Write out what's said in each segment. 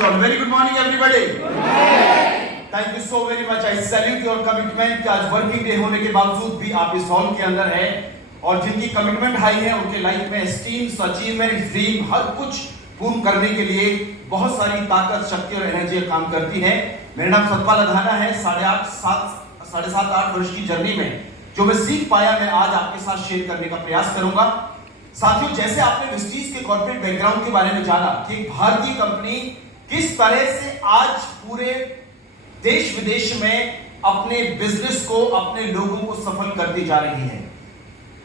Very good morning everybody. Thank you so very much. I salute your commitment कि आज working day होने के बावजूद भी आप इस हॉल के अंदर हैं और जिनकी कमिटमेंट हाई है उनके लाइफ में स्टीम्स, अचीवमेंट, ड्रीम हर कुछ पूर्ण करने के लिए बहुत सारी ताकत, शक्ति और एनर्जी काम करती है। मेरा नाम सतपाल अधाना है। 7.5 वर्ष की जर्नी में जो मैं सीख पाया मैं आज आपके साथ शेयर करने का प्रयास करूंगा। साथियों, जैसे आपने विस्टीज के कॉर्पोरेट बैकग्राउंड के बारे में जाना कि एक भारतीय कंपनी किस तरह से आज पूरे देश विदेश में अपने बिजनेस को, अपने लोगों को सफल करती जा रही है।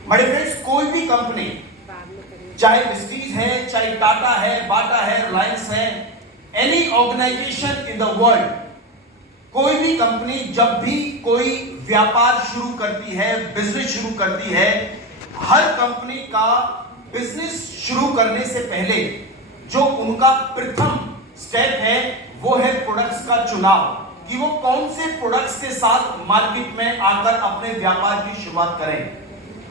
बड़े फ्रेंड्स, कोई भी कंपनी, चाहे विस्टीज है, चाहे टाटा है, बाटा है, रिलायंस है, any organisation in the world, कोई भी कंपनी जब भी कोई व्यापार शुरू करती है, बिजनेस शुरू करती है, हर कंपनी का बिजनेस शुरू करने से पहले जो उनका प्रथम स्टेप है वो है प्रोडक्ट्स का चुनाव, कि वो कौन से प्रोडक्ट्स के साथ मार्केट में आकर अपने व्यापार की शुरुआत करें।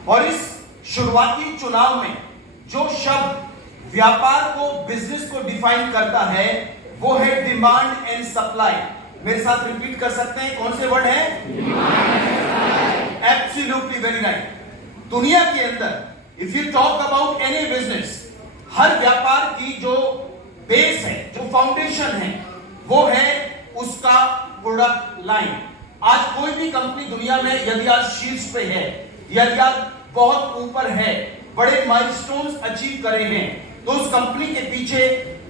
और इस शुरुआती चुनाव में जो शब्द व्यापार को, बिजनेस को डिफाइन करता है वो है डिमांड एंड सप्लाई। मेरे साथ रिपीट कर सकते हैं, कौन से वर्ड है? Absolutely very right. दुनिया के अंदर if you talk about any business, हर व्यापार की जो बेस है, जो फाउंडेशन है, वो है उसका प्रोडक्ट लाइन। आज कोई भी कंपनी दुनिया में यदि आज शीर्ष पे है, यदि आज बहुत ऊपर है, बड़े माइलस्टोन्स अचीव करे हैं, तो उस कंपनी के पीछे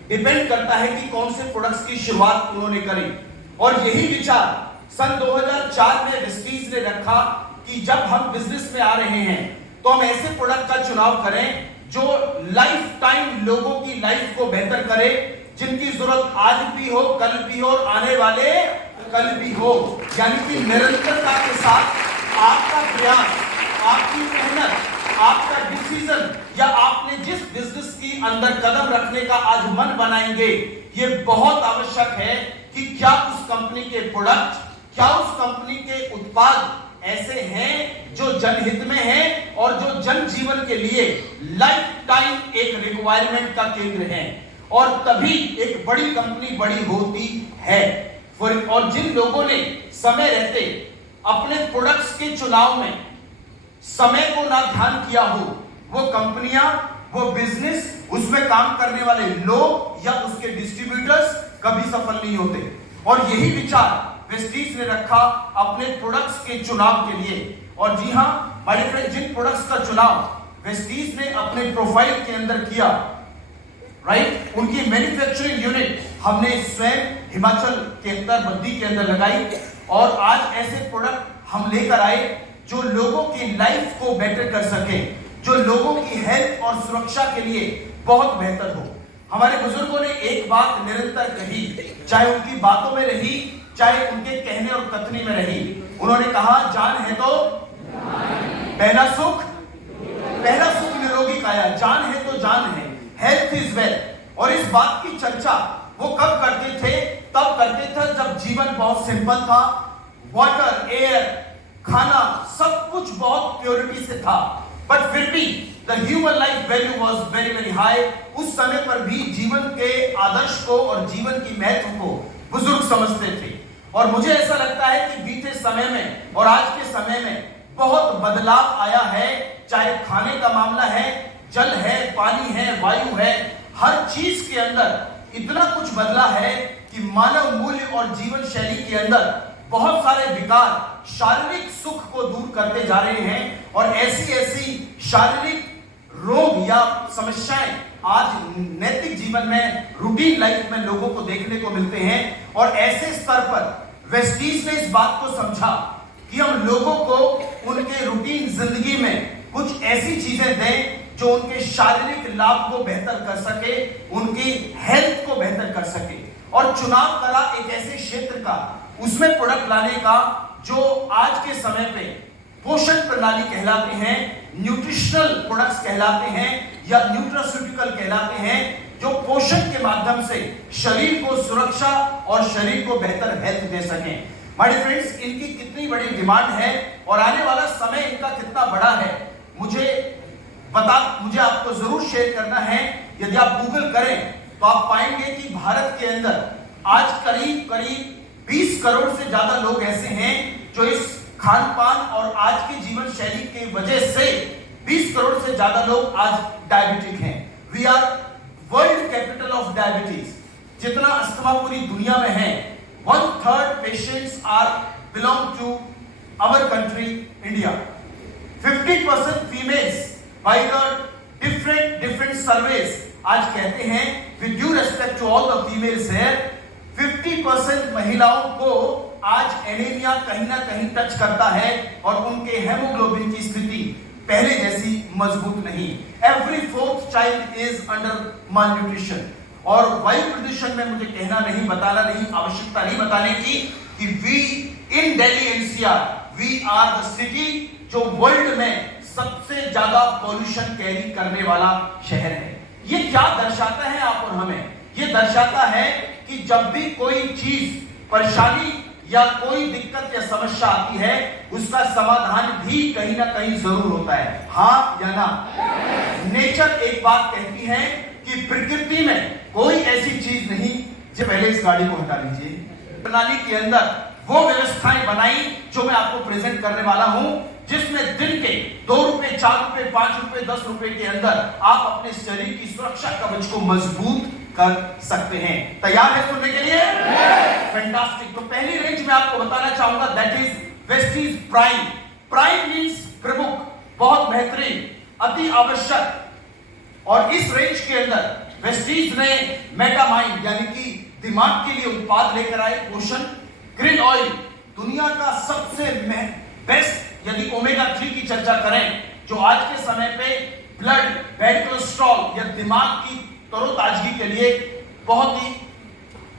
डिपेंड करता है कि कौन से प्रोडक्ट्स की शुरुआत उन्होंने करी। और यही विचार सन 2004 में विस्टीज ने रखा कि जब हम बिजनेस में आ रहे हैं तो हम ऐसे प्रोडक्ट का चुनाव करें जो लाइफ टाइम लोगों की लाइफ को बेहतर करे, जिनकी जरूरत आज भी हो, कल भी हो और आने वाले कल भी हो। यानी कि निरंतरता के साथ आपका प्रयास, आपकी मेहनत, आपका डिसीजन या आपने जिस बिजनेस की अंदर कदम रखने का आज मन बनाएंगे, ये बहुत आवश्यक है कि क्या उस कंपनी के प्रोडक्ट, क्या उस कंपनी के उत्पाद ऐसे हैं जो जनहित में हैं और जो जन जीवन के लिए लाइफ टाइम एक रिक्वायरमेंट का केंद्र है। और तभी एक बड़ी कंपनी बड़ी होती है। और जिन लोगों ने समय रहते अपने प्रोडक्ट्स के चुनाव में समय को ना ध्यान किया हो, वो कंपनियां, वो बिजनेस, उसमें काम करने वाले लोग या उसके डिस्ट्रीब्यूटर्स कभी सफल नहीं होते। और यही विचार विस्टीज ने रखा अपने प्रोडक्ट्स के चुनाव के लिए। और जी हां माय फ्रेंड, जिन प्रोडक्ट्स का चुनाव विस्टीज ने अपने प्रोफाइल के अंदर किया, राइट, उनकी मैन्युफैक्चरिंग यूनिट हमने स्वयं हिमाचल के अंदर बद्दी के अंदर लगाई। और आज ऐसे प्रोडक्ट हम लेकर आए जो लोगों की लाइफ को बेटर कर सके, जो लोगों की हेल्थ और सुरक्षा के लिए बहुत बेहतर हो। हमारे बुजुर्गों ने एक बात निरंतर कही, चाहे उनकी बातों में रही, चाहे उनके कहने और कथनी में रही। उन्होंने कहा, जान है तो पहला सुख निरोगी काया। जान है तो जान है, हेल्थ इज वेल्थ। और इस बात की चर्चा वो कब करते थे? तब करते थे जब जीवन बहुत सिंपल था, वाटर, एयर, खाना सब कुछ बहुत प्योरिटी से था, बट फिर भी the human life value was very very high. उस समय पर भी जीवन के आदर्श को और जीवन की महत्व को बुजुर्ग समझते थे। और मुझे ऐसा लगता है कि बीते समय में और आज के समय में बहुत बदलाव आया है। चाहे खाने का मामला है, जल है, पानी है, वायु है, हर चीज के अंदर इतना कुछ बदला है कि मानव मूल्य और जीवन शैली के अंदर बहुत सारे विकार शारीरिक सुख को दूर करते जा रहे हैं। और ऐसी शारीरिक रोग या समस्याएं आज नैतिक जीवन में, रूटीन लाइफ में लोगों को देखने को मिलते हैं। और ऐसे स्तर पर वेस्टीज ने इस बात को समझा कि हम लोगों को उनके रूटीन जिंदगी में कुछ ऐसी चीजें दें जो उनके शारीरिक लाभ को बेहतर कर सके, उनकी हेल्थ को बेहतर कर सके। और चुनाव करा एक ऐसे क्षेत्र का, उसमें प्रोडक्ट लाने का जो आज के समय पे पोषण प्रणाली कहलाते हैं, न्यूट्रिशनल प्रोडक्ट्स कहलाते हैं या न्यूट्रास्यूटिकल कहलाते हैं, जो पोषण के माध्यम से शरीर को सुरक्षा और शरीर को बेहतर हेल्थ दे सकें। माय फ्रेंड्स, इनकी कितनी बड़ी डिमांड है और आने वाला समय इनका कितना बड़ा है, मुझे आपको जरूर शेयर करना है। यदि आप गूगल करें तो तो आप पाएंगे कि भारत के अंदर आज करीब करीब 20 करोड़ से ज्यादा लोग ऐसे हैं जो इस खान पान और आज की जीवन शैली की वजह से 20 करोड़ से ज्यादा लोग आज डायबिटिक हैं। We are world capital of diabetes. जितना अस्थमा पूरी दुनिया में है, 1/3 patients are belong to our country India. 50% females by the different surveys आज कहते हैं, with due respect to all the females here, 50% महिलाओं को आज एनीमिया कहीं ना कहीं टच करता है और उनके हेमोग्लोबिन की स्थिति पहले जैसी मजबूत नहीं। Every 4th child is under malnutrition। और वायु प्रदूषण में मुझे कहना नहीं, बताना नहीं, आवश्यकता नहीं बताने की कि we in Delhi NCR we are the city जो वर्ल्ड में सबसे ज्यादा पॉल्यूशन कैरी करने वाला शहर है। ये क्या दर्शाता है आप और हमें? ये दर्शाता है कि जब भी कोई चीज परेशानी या कोई दिक्कत या समस्या आती है, उसका समाधान भी कहीं ना कहीं जरूर होता है। हाँ या ना? नेचर एक बात कहती है कि प्रकृति में कोई ऐसी चीज नहीं। जो पहले इस गाड़ी को हटा लीजिए। प्रणाली के अंदर वो व्यवस्थाएं बनाई जो मैं आपको प्रेजेंट करने वाला हूं, जिसमें दिन के 2 रुपए, 4 रुपए, 5 रुपए, 10 रुपए के अंदर आप अपने शरीर की सुरक्षा कवच को मजबूत कर सकते हैं। तैयार है सुनने के लिए? फैंटास्टिक। तो पहली रेंज में आपको बताना चाहूंगा, that is Vestige prime. Prime means प्रमुख, बहुत बेहतरीन, अति आवश्यक। और इस रेंज के अंदर वेस्टीज ने मेटामाइंड यानी कि दिमाग के लिए उत्पाद लेकर आए। पोषण ग्रीन ऑयल, दुनिया का सबसे बेस्ट, यदि ओमेगा 3 की चर्चा करें, जो आज के समय पे ब्लड, बैड कोलेस्ट्रॉल या दिमाग की तरोताजगी के लिए बहुत ही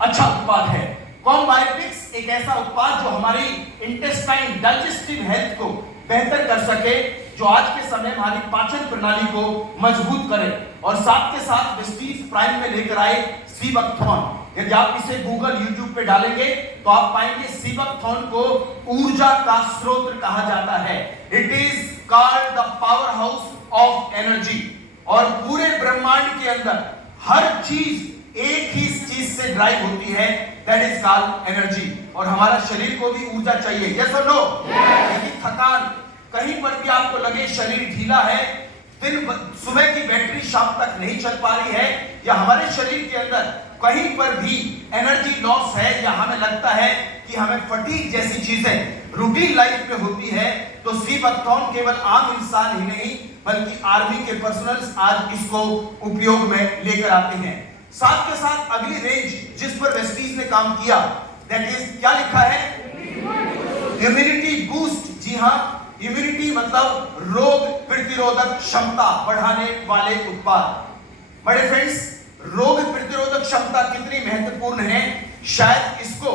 अच्छा उत्पाद है। कॉम्बायोटिक्स एक ऐसा उत्पाद जो हमारी इंटेस्टाइन डाइजेस्टिव हेल्थ को बेहतर कर सके, जो आज के समय हमारी पाचन प्रणाली को मजबूत करे। और साथ के साथ वेस्टीज प्राइम में लेकर आए सीबकथॉर्न। यदि आप इसे गूगल यूट्यूब पे डालेंगे तो आप पाएंगे सीबकथॉर्न को ऊर्जा का स्रोत कहा जाता है। It is called the power house of energy. और पूरे ब्रह्मांड के अंदर हर चीज एक ही चीज से ड्राइव होती है, दैट इज कॉल्ड एनर्जी। और हमारा शरीर को भी ऊर्जा चाहिए। यस और नो? यदि थकान कहीं पर भी आपको लगे, शरीर ढीला है, दिन सुबह की बैटरी शाम तक नहीं चल पा रही है, या हमारे शरीर के अंदर कहीं पर भी एनर्जी लॉस है, या हमें लगता है कि हमें फटीग जैसी चीजें रूटीन लाइफ में होती है, तो सीबकथॉर्न केवल आम इंसान ही नहीं बल्कि आर्मी के पर्सनल्स आज इसको उपयोग में लेकर आते हैं। साथ के साथ अगली रेंज जिस पर वेस्टीज ने काम किया, दैट इज क्या लिखा है? Immunity boost. जी हाँ, इम्यूनिटी मतलब रोग प्रतिरोधक क्षमता बढ़ाने वाले उत्पाद। बड़े फ्रेंड्स, रोग प्रतिरोधक क्षमता कितनी महत्वपूर्ण है, शायद इसको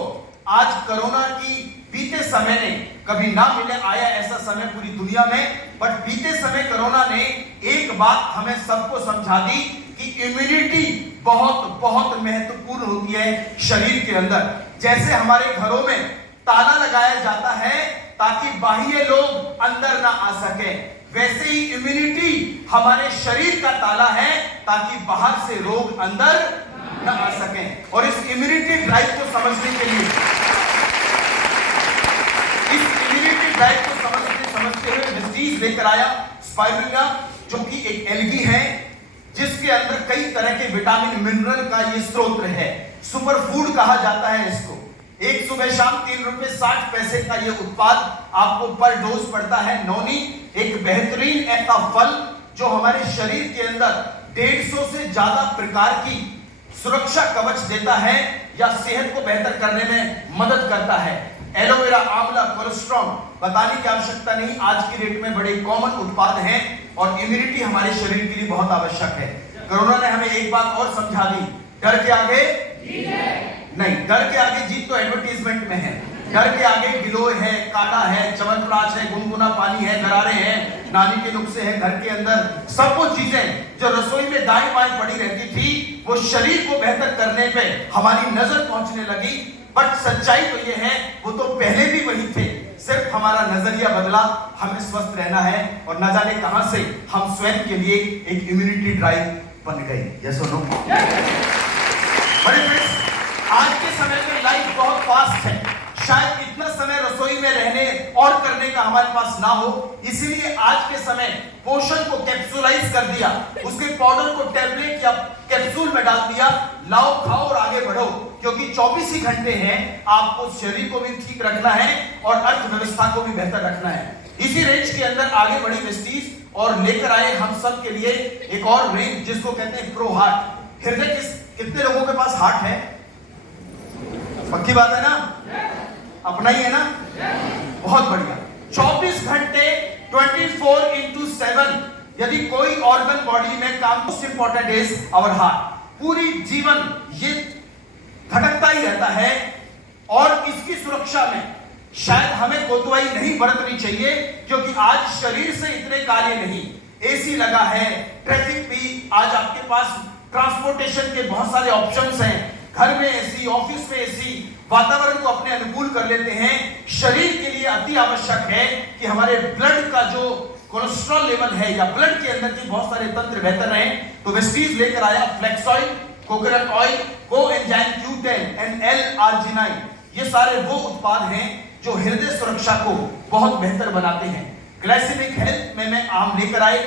आज कोरोना की बीते समय ने कभी ना मिले आया ऐसा समय पूरी दुनिया में, बट बीते समय कोरोना ने एक बात हमें सबको समझा दी कि इम्यूनिटी बहुत बहुत महत्वपूर्ण होती है शरीर के अंदर। जैसे हमारे घरों में ताला लगाया जाता है ताकि बाह्य लोग अंदर ना आ सके, वैसे ही इम्यूनिटी हमारे शरीर का ताला है ताकि बाहर से रोग अंदर न आ सके। और इस इम्यूनिटी ड्राइव को समझने के लिए, इस इम्यूनिटी ड्राइव को समझते हुए वेस्टीज लेकर आया स्पाइरुलिना, जो कि एक एल्गी है जिसके अंदर कई तरह के विटामिन मिनरल का ये स्रोत है। सुपर फूड कहा जाता है इसको। एक सुबह शाम 3 रुपए 60 पैसे का ये उत्पाद आपको पर डोज पड़ता है। नौनी एक बेहतरीन ऐसा फल जो हमारे शरीर के अंदर 150 से ज्यादा प्रकार की सुरक्षा कवच देता है या सेहत को बेहतर करने में मदद करता है। एलोवेरा, आंवला, कोलेस्ट्रॉल बताने की आवश्यकता नहीं, आज की डेट में बड़े कॉमन उत्पाद हैं और इम्यूनिटी हमारे शरीर के लिए बहुत आवश्यक है। कोरोना ने हमें एक बात और समझा दी, डर के आगे नहीं, डर के आगे जीत तो एडवर्टाइजमेंट में है। डर के आगे गिलोय है, काढ़ा है, च्यवनप्राश है, गुनगुना पानी है, गरारे हैं, नानी के नुस्खे हैं। घर के अंदर सब वो चीजें जो रसोई में दाएं बाएं पड़ी रहती थी, वो शरीर को बेहतर करने पे हमारी नजर पहुंचने लगी। बट सच्चाई तो ये है, वो तो पहले भी वही थे, सिर्फ हमारा नजरिया बदला। हमें स्वस्थ रहना है और न जाने कहां से हम स्वयं के लिए एक इम्यूनिटी ड्राइव बन गए। यस और नो? बड़े फ्रेंड्स, आज के समय में लाइफ बहुत फास्ट है, शायद इतना समय रसोई में रहने और करने का हमारे पास ना हो, इसीलिए आज के समय पोषण को कैप्सूलाइज कर दिया, उसके पाउडर को टैबलेट या कैप्सूल में डाल दिया, लाओ खाओ और आगे बढ़ो, क्योंकि 24 ही घंटे हैं, आपको शरीर को भी ठीक रखना है और अर्थव्यवस्था को भी बेहतर रखना है। इसी रेंज के अंदर आगे बढ़ी वेस्टीज और लेकर आए हम सब के लिए एक और रेंज जिसको कहते हैं प्रो हार्ट। हृदय कितने लोगों के पास हार्ट है? पक्की बात है ना? अपना ही है ना? बहुत बढ़िया। 24 घंटे 24/7 यदि कोई ऑर्गन बॉडी में काम, most important is our heart. पूरी जीवन ये धड़कता ही रहता है और इसकी सुरक्षा में शायद हमें कोताही नहीं बरतनी चाहिए, क्योंकि आज शरीर से इतने कार्य नहीं, एसी लगा है, ट्रैफिक भी, आज आपके पास ट्रांसपोर्टेशन के बहुत सारे ऑप्शंस हैं, घर में एसी, ऑफिस में एसी, वातावरण को अपने अनुकूल कर लेते हैं। शरीर के लिए अति आवश्यक है कि हमारे ब्लड का जो कोलेस्ट्रॉल लेवल है या ब्लड के अंदर के बहुत सारे तंत्र बेहतर रहें, तो वेस्टीज लेकर आया flax oil, coconut oil, coenzyme Q10 and L-arginine. ये सारे वो उत्पाद हैं जो हृदय सुरक्षा को बहुत बेहतर बनाते हैं। ग्लाइसेमिक हेल्थ में मैं आम लेकर आए,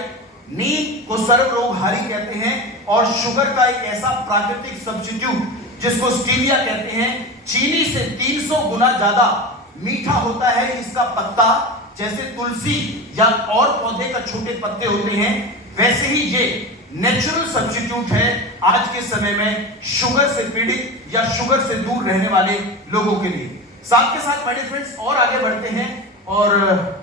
नींद को सर्वरोगहारी कहते हैं और शुगर का एक ऐसा प्राकृतिक सब्स्टिट्यूट जिसको स्टीविया कहते हैं, चीनी से 300 गुना ज्यादा मीठा होता है इसका पत्ता। जैसे तुलसी या और पौधे का छोटे पत्ते होते हैं, वैसे ही ये नेचुरल सब्स्टिट्यूट है आज के समय में शुगर से पीड़ित या शुगर से दूर रहने वाले लोगों के लिए। साथ के साथ मेरे फ्रेंड्स और आगे बढ़ते हैं और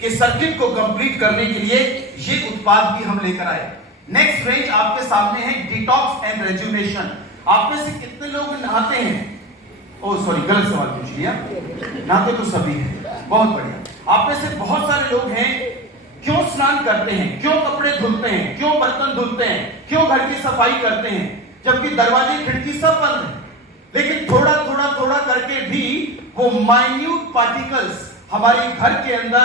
के सर्किट को कंप्लीट करने के लिए ये उत्पाद भी हम लेकर आए। नेक्स्ट रेंज आपके सामने है डिटॉक्स एंड रेजुनेशन। आप में से कितने लोग नहाते हैं? ओह सॉरी, गलत सवाल पूछ लिया, नहाते तो सभी हैं, बहुत बढ़िया। आप में से बहुत सारे लोग हैं, क्यों स्नान करते हैं, क्यों कपड़े धुलते हैं, क्यों बर्तन धुलते हैं, क्यों घर की सफाई करते हैं, जबकि दरवाजे खिड़की सब बंद है, लेकिन थोड़ा थोड़ा थोड़ा करके भी वो माइन्यूट पार्टिकल्स हमारे घर के अंदर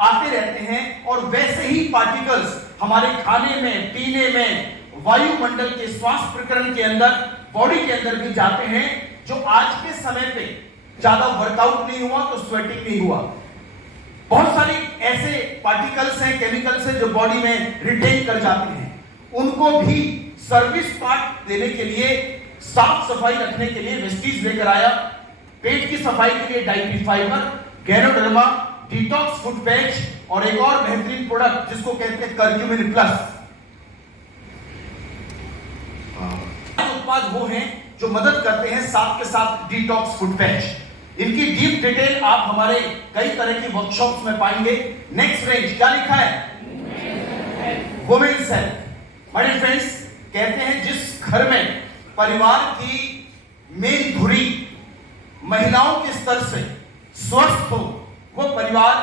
आते रहते हैं और वैसे ही पार्टिकल्स हमारे खाने में, पीने में, वायुमंडल के श्वास प्रकरण के अंदर, बॉडी के अंदर भी जाते हैं, जो आज के समय पे ज्यादा वर्कआउट नहीं हुआ तो स्वेटिंग नहीं हुआ। बहुत सारी ऐसे पार्टिकल्स हैं, केमिकल्स हैं जो बॉडी में रिटेन कर जाते हैं, उनको भी सर्विस पार्ट देने के लिए, साफ सफाई रखने के लिए वेस्टीज लेकर आया। पेट की सफाई के लिए dietary fibre, ganoderma, detox food patch और एक और बेहतरीन प्रोडक्ट जिसको कहते हैं कर्क्यूमिन प्लस। उत्पाद वो हैं जो मदद करते हैं, साथ के साथ डिटॉक्स फूड पैच। इनकी डीप डिटेल आप हमारे कई तरह की वर्कशॉप्स में पाएंगे। नेक्स्ट रेंज क्या लिखा है? Women's health. बड़े फ्रेंड्स, कहते हैं जिस घर में परिवार की मेन धुरी महिलाओं के स्तर से स्वस्थ हो, वो परिवार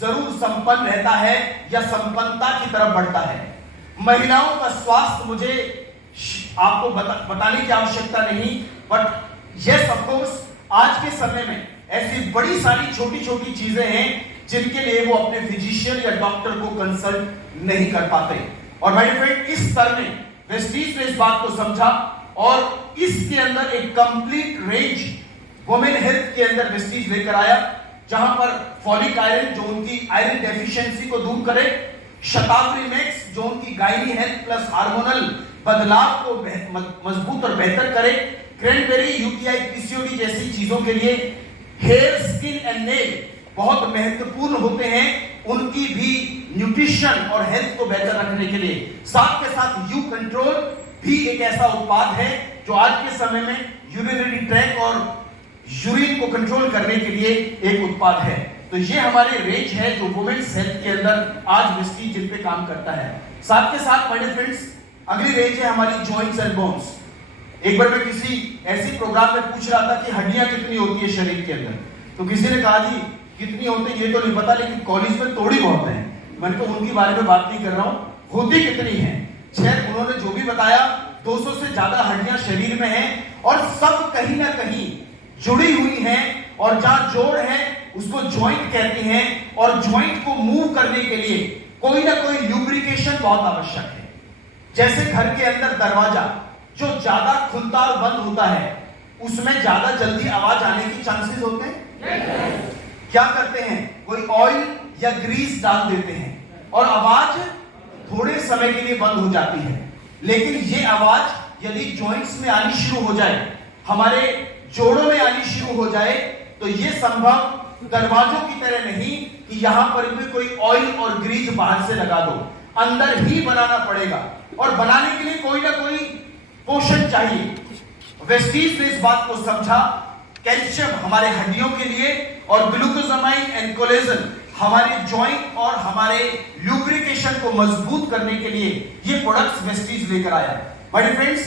जरूर संपन्न रहता है या संपन्नता की तरफ बढ़ता है। महिलाओं का स्वास्थ्य मुझे आपको बताने की आवश्यकता नहीं, बट यस ऑफ कोर्स आज के समय में ऐसी बड़ी सारी छोटी छोटी चीजें हैं जिनके लिए वो अपने फिजिशियन या डॉक्टर को कंसल्ट नहीं कर पाते। और माय फ्रेंड, इस स्तर में वेस्टीज ने इस बात को समझा और इसके अंदर एक कंप्लीट रेंज वुमेन हेल्थ के अंदर वेस्टीज लेकर आया, जहां पर फॉलिक आयरन जो उनकी आयरन डेफिशिएंसी को दूर करे, शतावरी मैक्स जो उनकी गायनी हेल्थ प्लस हार्मोनल बदलाव को मजबूत और बेहतर करे, क्रैनबेरी यूटीआई पीसीओडी जैसी चीजों के लिए, हेयर स्किन एंड नेल बहुत महत्वपूर्ण होते हैं, उनकी भी न्यूट्रिशन और हेल्थ को बेहतर रखने के लिए। साथ के साथ यू कंट्रोल भी एक ऐसा उत्पाद है जो आज के समय में यूरिनरी ट्रैक और यूरिन को कंट्रोल करने के लिए एक उत्पाद है। तो ये हमारे रेंज है जो वुमेन्स हेल्थ के अंदर आज वेस्टीज जिन पे काम करता है। साथ के साथ मेरे फ्रेंड्स, अगली रेंज है हमारी जॉइंट्स एंड बोन्स। एक बार मैं किसी ऐसी प्रोग्राम में पूछ रहा था कि हड्डियां कितनी होती है शरीर के अंदर, तो किसी ने कहा जी कितनी होती है ये तो नहीं पता, लेकिन कॉलेज में थोड़ी बहुत है। मैंने कहा उनकी बारे में बात नहीं कर रहा हूँ, होती कितनी है। खैर उन्होंने जो भी बताया 200 से ज्यादा हड्डियां शरीर में हैं और सब कहीं ना कहीं जुड़ी हुई हैं, और जहां जोड़ है उसको जॉइंट कहते हैं, और जॉइंट को मूव करने के लिए कोई ना कोई ल्यूब्रिकेशन बहुत आवश्यक है। जैसे घर के अंदर दरवाजा जो ज्यादा खुलता और बंद होता है उसमें ज्यादा जल्दी आवाज आने की चांसेस होते हैं? क्या करते हैं, कोई ऑयल या ग्रीस डाल देते हैं और आवाज थोड़े समय के लिए बंद हो जाती है। लेकिन ये आवाज यदि जॉइंट्स में आनी शुरू हो जाए, हमारे जोड़ों में आनी शुरू हो जाए, तो ये संभव दरवाजों की तरह नहीं कि यहां पर भी कोई ऑयल और ग्रीस बाहर से लगा दो, अंदर ही बनाना पड़ेगा और बनाने के लिए कोई ना कोई पोषण चाहिए। वेस्टीज ने इस बात को समझा, कैल्शियम हमारे हड्डियों के लिए और ग्लूकोजामाइन एंड कोलेजन हमारे जॉइंट और हमारे ल्यूब्रिकेशन को मजबूत करने के लिए ये प्रोडक्ट्स वेस्टीज लेकर आया। बड़े फ्रेंड्स,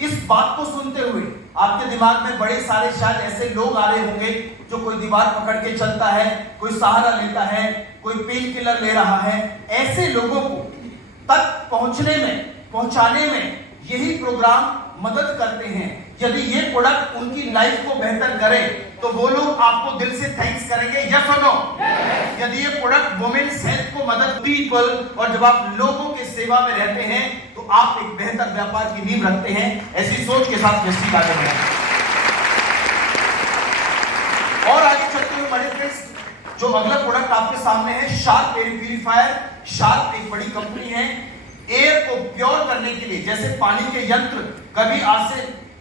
इस बात को सुनते हुए आपके दिमाग में बड़े सारे शायद ऐसे लोग आ रहे होंगे जो कोई दीवार पकड़ के चलता है, कोई सहारा लेता है, कोई पेन किलर ले रहा है। ऐसे लोगों को तक पहुंचाने में यही प्रोग्राम मदद करते हैं। यदि ये प्रोडक्ट उनकी लाइफ को बेहतर करे तो वो लोग आपको दिल से थैंक्स करेंगे, यस और नो? यदि ये प्रोडक्ट वुमेन्स हेल्थ को मदद पीपल, और जब आप लोगों के सेवा में रहते हैं तो आप एक बेहतर व्यापार की नींव रखते हैं। ऐसी सोच के साथ वेस्टीज आगे बढ़े। और आगे चलते हुए बड़े फ्रेंड्स, जो अगला प्रोडक्ट आपके सामने है, शार्प एयर प्यूरिफायर। शार्प एक बड़ी कंपनी है, एयर को प्योर करने के लिए। जैसे पानी के यंत्र, कभी आज से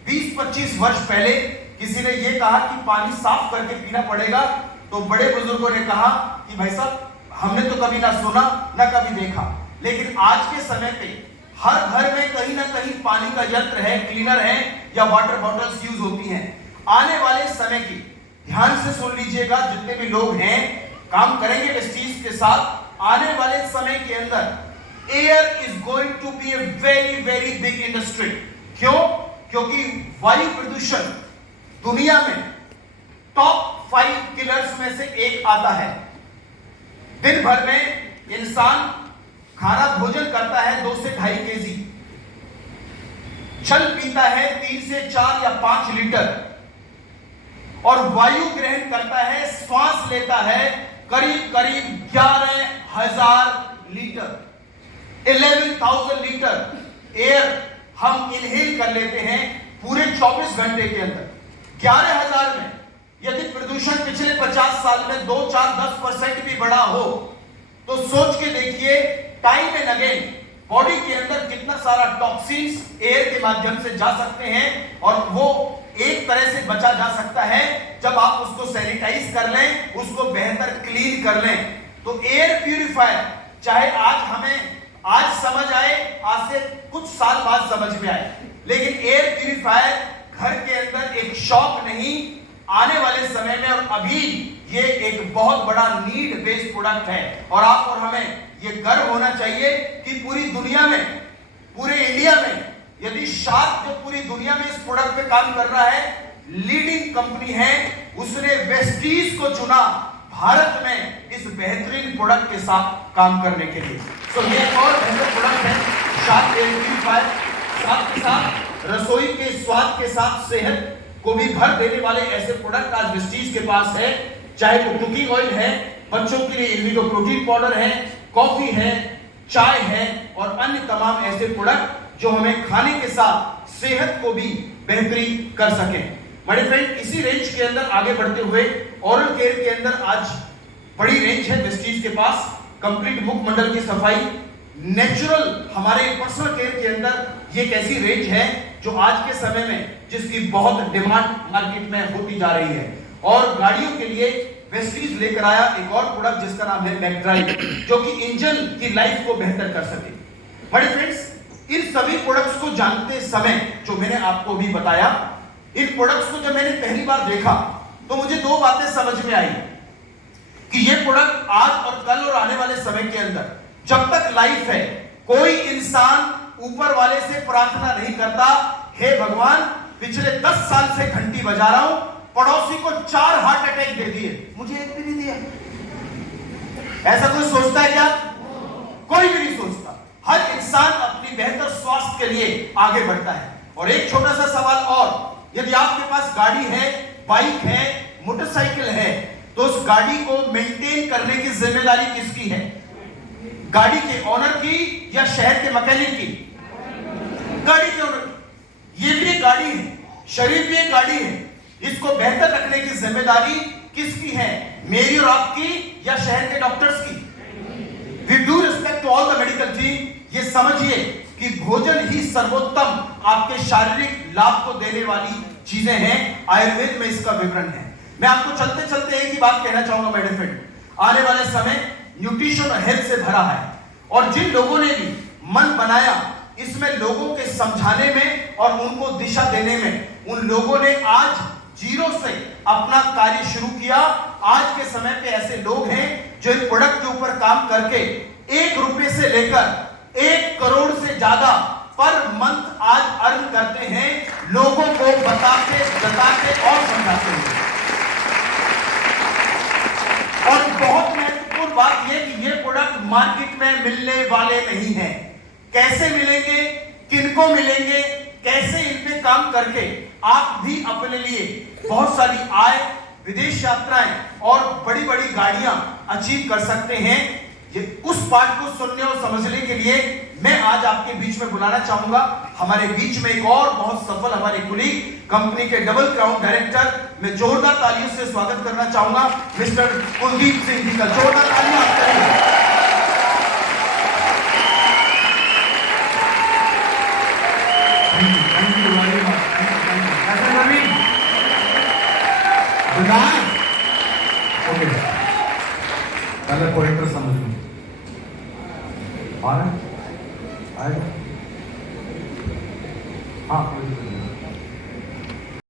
20-25 वर्ष पहले किसी ने यह कहा कि पानी साफ करके पीना पड़ेगा, तो बड़े बुजुर्गों ने कहा कि भाई साहब, हमने तो कभी ना सुना ना कभी देखा। लेकिन आज के समय पे हर घर में कहीं ना कहीं पानी का यंत्र है, क्लीनर है या वाटर बॉटल्स यूज होती हैं। आने वाले समय की, ध्यान से सुन लीजिएगा, जितने भी लोग हैं काम करेंगे वेस्टीज के साथ, आने वाले समय के अंदर air is going to be a very very big industry. क्यों? क्योंकि वायु प्रदूषण दुनिया में टॉप 5 किलर्स में से एक आता है। दिन भर में इंसान खाना भोजन करता है 2 से 2.5 केजी, जल पीता है 3 से 4 या 5 लीटर, और वायु ग्रहण करता है, श्वास लेता है करीब करीब 11,000 लीटर, 11,000 लीटर एयर हम इनहेल कर लेते हैं पूरे 24 घंटे के अंदर। 11,000 में यदि प्रदूषण पिछले 50 साल में 2, 4, 10% भी बढ़ा हो तो सोच के देखिए, टाइम एंड अगेन बॉडी के अंदर कितना सारा टॉक्सिन्स एयर के माध्यम से जा सकते हैं, और वो एक तरह से बचा जा सकता है जब आप उसको सैनिटाइज कर लें, उसको बेहतर क्लीन कर लें। तो एयर प्यूरिफायर, चाहे आज हमें आज समझ आए, आज से कुछ साल बाद समझ में आए, लेकिन एयर प्यूरिफायर घर के अंदर एक शौक नहीं, आने वाले समय में और अभी ये एक बहुत बड़ा नीड बेस्ड प्रोडक्ट है। और आप और हमें ये गर्व होना चाहिए कि पूरी दुनिया में, पूरे इंडिया में, यदि शार्प जो पूरी दुनिया में इस प्रोडक्ट पे काम कर रहा है, लीडिंग कंपनी है, उसने वेस्टीज को चुना भारत में इस बेहतरीन प्रोडक्ट के साथ काम करने के लिए। तो ये एक और बेहतर प्रोडक्ट है शार्प एयर प्यूरिफायर। साथ के साथ रसोई के स्वाद के साथ सेहत को भी भर देने वाले ऐसे प्रोडक्ट आज वेस्टीज के पास है। चाहे वो कुकिंग ऑयल है, बच्चों के लिए इंडिगो प्रोटीन पाउडर है, कॉफी है, चाय है और अन्य तमाम ऐसे प्रोडक्ट जो हमें खाने के साथ सेहत को भी बेहतरी कर सके। बड़े फ्रेंड, इसी रेंज के अंदर आगे बढ़ते हुए ओरल केयर के अंदर आज बड़ी रेंज है वेस्टीज के पास। कंप्लीट मुखमंडल की सफाई, नेचुरल हमारे पर्सनल केयर के अंदर ये एक ऐसी रेंज है जो आज के समय में जिसकी बहुत डिमांड मार्केट में होती जा रही है। और गाड़ियों के लिए वेस्टीज लेकर आया एक और प्रोडक्ट जिसका नाम है मैकड्राइव, जो कि इंजन की लाइफ को बेहतर कर सके। बड़े फ्रेंड्स, इन सभी प्रोडक्ट्स को जानते समय जो मैंने आपको भी बताया, इन प्रोडक्ट्स को जब मैंने पहली बार देखा तो मुझे 2 बातें समझ में आई कि ये प्रोडक्ट आज और कल और आने वाले समय के अंदर जब तक लाइफ है, कोई इंसान ऊपर वाले से प्रार्थना नहीं करता, हे भगवान पिछले 10 साल से घंटी बजा रहा हूं, पड़ोसी को 4 हार्ट अटैक दे दिए, मुझे एक भी नहीं दिया। ऐसा कोई सोचता है क्या? कोई भी नहीं सोचता। हर इंसान अपनी बेहतर स्वास्थ्य के लिए आगे बढ़ता है। और एक छोटा सा सवाल और, यदि आपके पास गाड़ी है, बाइक है, मोटरसाइकिल है, तो उस गाड़ी को मेंटेन करने की जिम्मेदारी किसकी है? गाड़ी के ओनर की या शहर के मैकेनिक की? गाड़ी के ओनर की। ये भी एक गाड़ी है, शरीर भी एक गाड़ी है। इसको बेहतर रखने की जिम्मेदारी किसकी है? मेरी और आपकी या शहर के डॉक्टर्स की? With due respect to all the medical team, ये समझिए कि भोजन ही सर्वोत्तम आपके शारीरिक लाभ को देने वाली चीजें हैं। आयुर्वेद में इसका विवरण है। मैं आपको चलते चलते एक ही बात कहना चाहूंगा मेरे फ्रेंड, आने वाले समय न्यूट्रिशन और हेल्थ से भरा है, और जिन लोगों ने भी मन बनाया इसमें लोगों के समझाने में और उनको दिशा देने में, उन लोगों ने आज जीरो से अपना कार्य शुरू किया। आज के समय पे ऐसे लोग हैं जो इन प्रोडक्ट के ऊपर काम करके 1 रुपए से लेकर 1 करोड़ से ज्यादा पर मंथ आज अर्न करते हैं, लोगों को बताते बताते और समझाते हैं। और बहुत महत्वपूर्ण बात यह कि ये प्रोडक्ट मार्केट में मिलने वाले नहीं हैं। कैसे मिलेंगे, किनको मिलेंगे, कैसे इन पे काम करके आप भी अपने लिए बहुत सारी आय, विदेश यात्राएं और बड़ी बड़ी गाड़ियां अचीव कर सकते हैं। ये उस पार्ट को सुनने और समझने के लिए मैं आज आपके बीच में बुलाना चाहूंगा। हमारे बीच में एक और बहुत सफल हमारे कुलीग, कंपनी के डबल क्राउन डायरेक्टर, मैं जोरदार तालियों से स्वागत करना चाहूंगा मिस्टर कुलदीप सिंह जी का। जोरदार तालियां आप करेंगे। ओके, पहले पॉइंटर समझ लो। आ रहा है? आएगा? हाँ